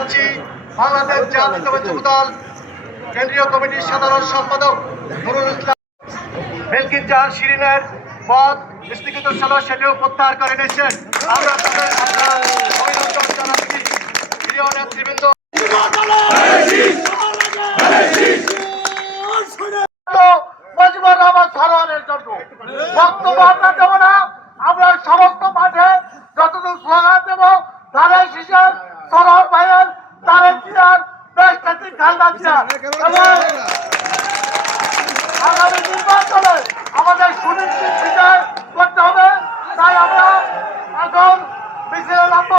জানাচ্ছি বাংলাদেশ জাতীয়তাবাদী যুবদল কেন্দ্রীয় কমিটির সাধারণ সম্পাদক নুরুল ইসলাম মিল্কিন জাহান শিরিনের পদ স্থগিত ছিল, সেটিও প্রত্যাহার করে নিয়েছেন। আমরা তাদের অভিনন্দন জানাচ্ছি। প্রিয় নেতৃবৃন্দ, মুজিবুর রহমান সারোয়ারের জন্য বক্তব্য আমরা দেবো না। আমরা সমস্ত মাঠে যতটুকু স্লোগান দেবো, ধানের শীষের সরোয়ার ভাইয়ের, তারেক জিয়ার, দেশ নেত্রী খালেদা জিয়ার এবং আগামী নির্বাচনে আমাদের সুনিশ্চিত বিজয় করতে হবে। তাই আমরা এখন মিছিলে নামবো।